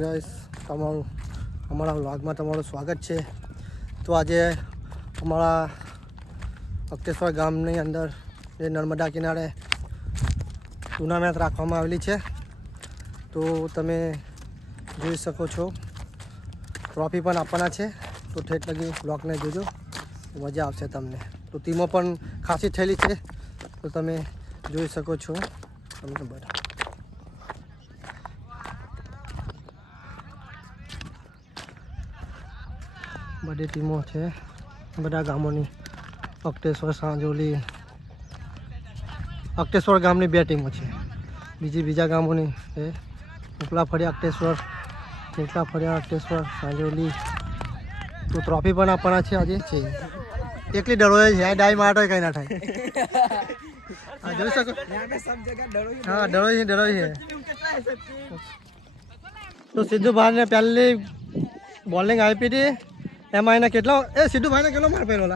Guys અમારા વ્લોગમાં તમારું સ્વાગત છે। તો આજે અમારા અક્ટેશ્વર ગામની અંદર જે નર્મદા કિનારે ટુર્નામેન્ટ રાખવામાં આવેલી છે। તો તમે જોઈ શકો છો ટ્રોફી પણ આપવાના છે। તો ઠેઠ લગી વ્લોગને જોજો, મજા આવશે તમને। તો ટીમો પણ ખાસી થયેલી છે, તો તમે જોઈ શકો છો। તમને બધા બધી ટીમો છે, બધા ગામોની। અક્ટેશ્વર સાંજોલી અક્ટેશ્વર ગામની 2 ટીમો છે, બીજા ગામોની છે। ઉપલા ફળિયા અક્ટેશ્વર, નીચલા ફળિયા અક્ટેશ્વર, સાંજોલી। તો ટ્રોફી પણ આપવાના છે આજે છે। એકલી ડરોય છે, ડાઈ મારતો કંઈ ના થાય। હા જોઈ શકો, હા ડરોય છે। તો સિદ્ધુભાઈને પહેલી બોલિંગ આપી હતી, એમાં એને કેટલો સિદ્ધુભાઈને કેટલો માર પહેલો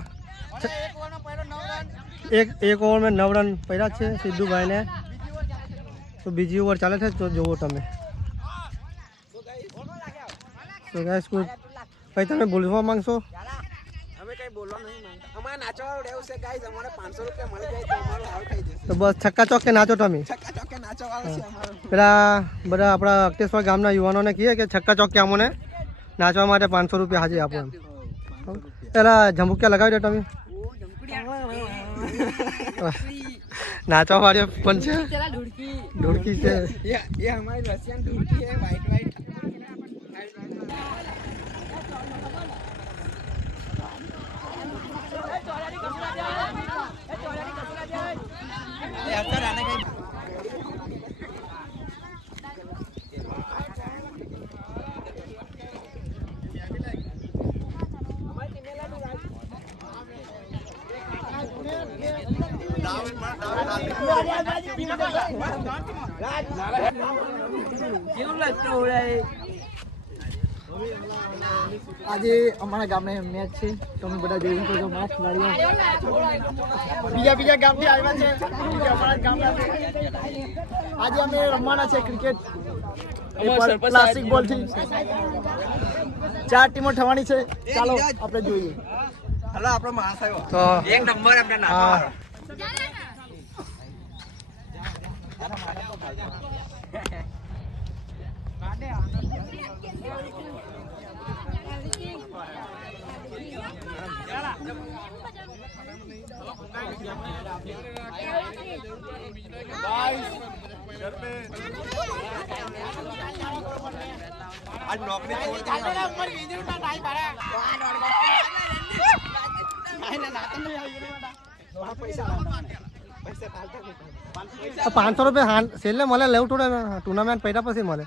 એક ઓવરમાં 9 રન પડ્યા છે સિદ્ધુભાઈને। તો બીજી ઓવર ચાલે છે, તો જુઓ તમે। તો ગાઈસ કઈ તમે બોલવા માંગશો? અમે કઈ બોલવા નહીં માંગતા, અમારે નાચવાનું રહેવું છે ગાઈસ। અમારે 500 રૂપિયા મળી જાય તો અમારું હાલ થઈ જશે। તો બસ છક્કા ચોકે નાચો તમે। છક્કા ચોકે નાચવાનું છે અમારું। પેલા બધા આપણા અક્ટેશ્વર ગામના યુવાનોને કહીએ કે છક્કા ચોકે અમને નાચવા માટે 500 રૂપિયા હાજરી આપો એમ। પેલા ઝંબુકિયા લગાવી દો તમે। નાચવા વાળી પણ છે, ઢોળકી છે। ये हमारी रशियन ढोलकी है, वाइट वाइट। આજે અમારા ગામની મેચ છે, તમે બધા જોઈ શકો છો। મારા ખેલાડીઓ બીજા ગામથી આવ્યા છે, અમારા ગામના છે। આજે અમે રમવાના છે ક્રિકેટ ક્લાસિક બોલથી। 4 ટીમો થવાની છે, ચાલો આપણે જોઈએ। હલો આપણો માણસ આવ્યો, તો એક નંબર આપણે નાખવાનો। आज नौकरी छोड़ तो 500 રૂપિયા છેલ્લે મળે, લેવું થોડે ટુર્નામેન્ટ પડ્યા પછી મળે।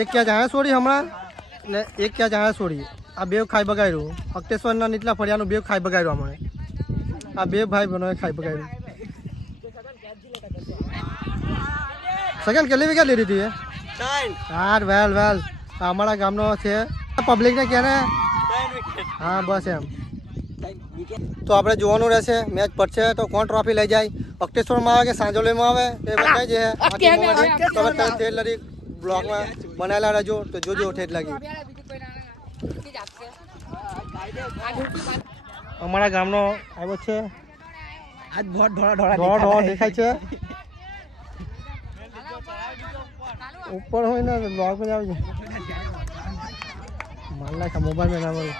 એક ક્યાં જાણે છોડી હમણાં ને એક ક્યાં જાણે છોડી, આ 2 ખાઈ બગાડ્યું। અક્ટેશ્વરના નીચલા ફળિયાનું 2 ખાઈ બગાડ્યું અમને। આ 2 ભાઈ બહેનોએ ખાઈ બગાડ્યું। સેકન્ડ કેટલી વિકેટ લીધી હતી? 4 વેલ અમારા ગામનો છે, પબ્લિકને કહે ને। હા બસ એમ। તો આપણે જોવાનું રહેશે, મેચ પડશે તો કોણ ટ્રોફી લઈ જાય। અક્ટેશ્વરમાં આવે કે સાંજોલીમાં આવે એ બતાવી છે। તમે ઠેઠ લગી બ્લોગમાં બનાવેલા રહેજો, તો જોજો ઠેઠ લગી। અમારા ગામનો આવ્યો છે, आज बहुत ढोड़ा દેખાય છે। ઉપર હોય ને બ્લોગ માં આવી જાય, માર નાખા મોબાઈલ में ना बोल।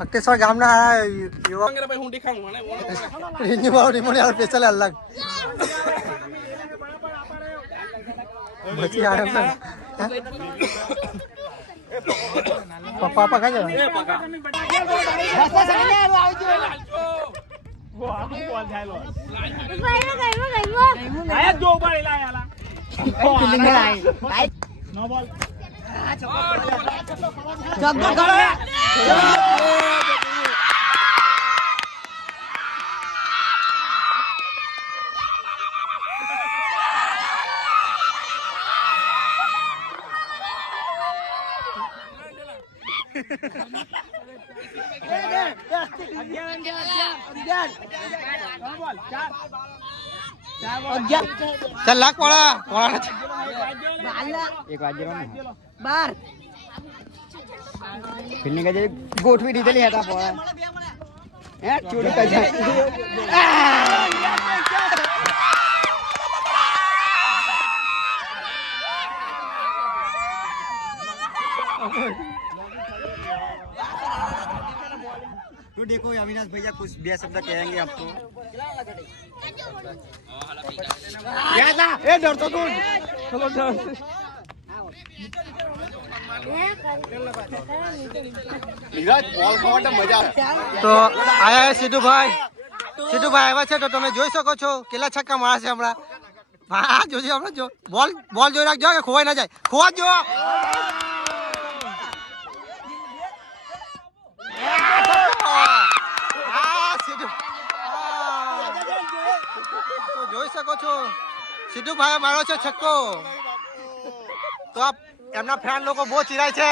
अक्टेश्वर गामना युवा स्पेशल अलग बची आए पापा कहाँ जा ચાલ લાખ પોળા એક વાગે 12 ફિલ્ડિંગ જે ગોઠવી દીધેલી હતા પોળા હે ચોરી કરી तो देखो अविनाश भैया कुछ भी शब्द कहेंगे आपको ए डर तो तू चलो डर તો આયા સિદ્ધુભાઈ આવ્યા છે તો તમે જોઈ શકો છો કેટલા છક્કા મારા છે હમણાં હા જોજો હમણાં જો બોલ જોઈ રાખજો કે ખોવાઈ ના જાય ખોવા જો તો જોઈ શકો છો સિદ્ધુભાઈ મારો છે છક્કો તો આ એમના ફ્રેન્ડ લોકો બહુ ચિરાય છે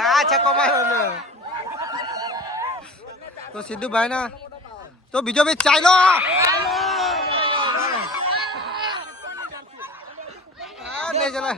આ છક્કો માર્યો ને તો સિદ્ધુભાઈ ના તો બીજો બી ચાલો નહીં ચલા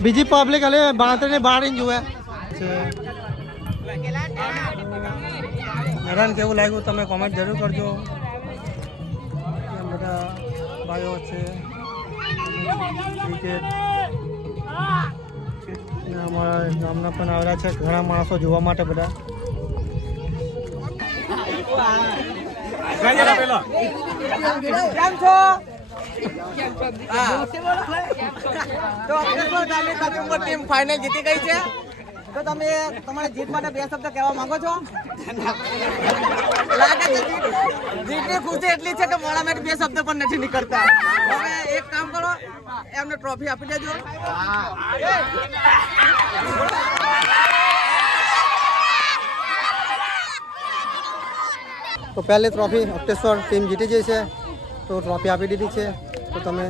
બીજી પબ્લિક હલે 72 ને 12 ઇંચ જોવે હેરાન કેવું લાગ્યું તમે કોમેન્ટ જરૂર કરજો બધા ભાઈઓ છે ક્રિકેટ અમારા ગામના પણ આવેલા છે ઘણા માણસો જોવા માટે બધા કેમ છો તો ટીમ ફાઇનલ જીતી ગઈ છે તો તમે તમારી જીત માટે બે શબ્દ કહેવા માંગો છો લાગે છે જીતની ખુશી એટલી છે કે મોડામાં બે શબ્દ પણ નથી નીકળતા હવે એક કામ કરો એમને ટ્રોફી આપી દેજો તો પહેલી ટ્રોફી અક્ટેશ્વર ટીમ જીતી ગઈ છે તો ટ્રોફી આપી દીધી છે તો તમે